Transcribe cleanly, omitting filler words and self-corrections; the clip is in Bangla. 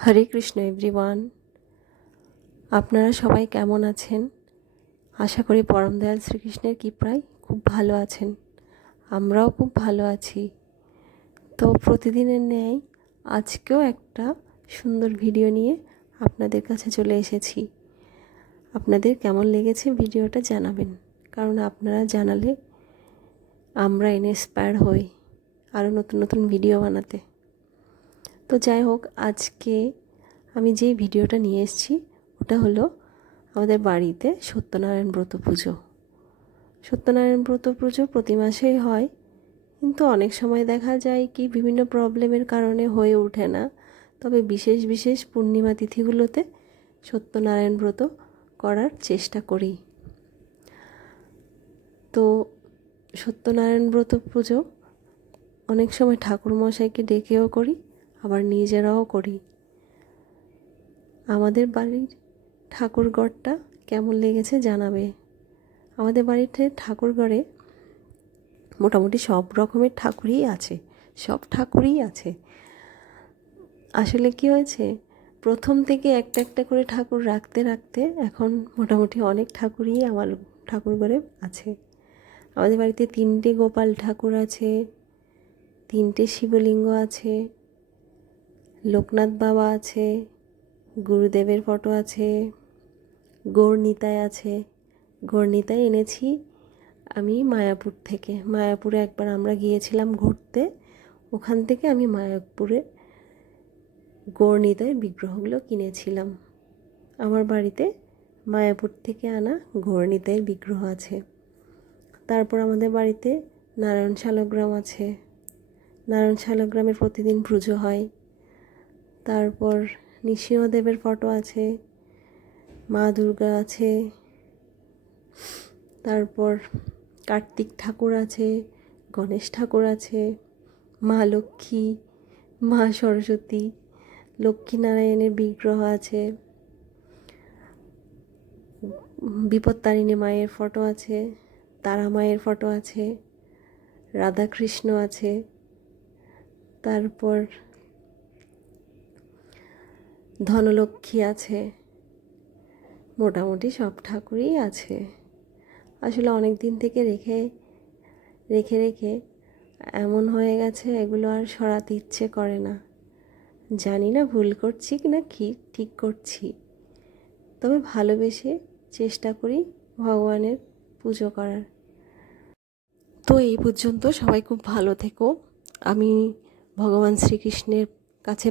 হরে কৃষ্ণ এভরিওয়ান। আপনারা সবাই কেমন আছেন? আশা করি পরম দয়াল শ্রীকৃষ্ণের কৃপায় খুব ভালো আছেন। আমরাও খুব ভালো আছি। তো প্রতিদিনের ন্যায় আজকেও একটা সুন্দর ভিডিও নিয়ে আপনাদের কাছে চলে এসেছি। আপনাদের কেমন লেগেছে ভিডিওটা জানাবেন, কারণ আপনারা জানালে আমরা ইন্সপায়ার হই আরও নতুন নতুন ভিডিও বানাতে। তো যাই হোক, আজকে আমি যেই ভিডিওটা নিয়ে এসেছি ওটা হলো আমাদের বাড়িতে সত্যনারায়ণ ব্রত পুজো। সত্যনারায়ণ ব্রত পুজো প্রতি মাসেই হয়, কিন্তু অনেক সময় দেখা যায় কি বিভিন্ন প্রবলেমের কারণে হয়ে ওঠে না। তবে বিশেষ বিশেষ পূর্ণিমা তিথিগুলোতে সত্যনারায়ণ ব্রত করার চেষ্টা করি। তো সত্যনারায়ণ ব্রত পুজো অনেক সময় ঠাকুরমশাইকে ডেকেও করি, আবার নিজেরাও করি। আমাদের বাড়ির ঠাকুরঘরটা কেমন লেগেছে জানাবে। আমাদের বাড়িতে ঠাকুরঘরে মোটামুটি সব রকমের ঠাকুরই আছে, সব ঠাকুরই আছে। আসলে কি হয়েছে, প্রথম থেকে একটা একটা করে ঠাকুর রাখতে রাখতে এখন মোটামুটি অনেক ঠাকুরই আমার ঠাকুরঘরে আছে। আমাদের বাড়িতে 3টে গোপাল ঠাকুর আছে, 3টে শিবলিঙ্গ আছে, লোকনাথ বাবা আছে, গুরুদেবের ফটো আছে, গৌরনিতাই আছে। গৌরনিতাই এনেছি আমি মায়াপুর থেকে। মায়াপুরে একবার আমরা গিয়েছিলাম ঘুরতে, ওখান থেকে আমি মায়াপুরে গৌরনিতাই বিগ্রহগুলো কিনেছিলাম। আমার বাড়িতে মায়াপুর থেকে আনা গৌরনিতাইয়ের বিগ্রহ আছে। তারপর আমাদের বাড়িতে নারায়ণ শালগ্রাম আছে। নারায়ণ শালগ্রামের প্রতিদিন পুজো হয়। তারপর নৃসিংহদেবের ফটো আছে, মা দুর্গা আছে, তারপর কার্তিক ঠাকুর আছে, গণেশ ঠাকুর আছে, মা লক্ষ্মী, মা সরস্বতী, লক্ষ্মীনারায়ণের বিগ্রহ আছে, বিপত্তারিণী মায়ের ফটো আছে, তারা মায়ের ফটো আছে, রাধাকৃষ্ণ আছে, তারপর ধনলক্ষ্মী আছে। মোটামুটি সব ঠাকুরই আছে। আসলে অনেক দিন থেকে রেখে রেখে এমন হয়ে গেছে এগুলো আর সরাতে ইচ্ছে করে না। জানি না ভুল করছি কি না কি ঠিক করছি, তবে ভালোবেসে চেষ্টা করি ভগবানের পুজো করার। তো এই পর্যন্ত সবাই খুব ভালো থেকো। আমি ভগবান শ্রীকৃষ্ণের কাছে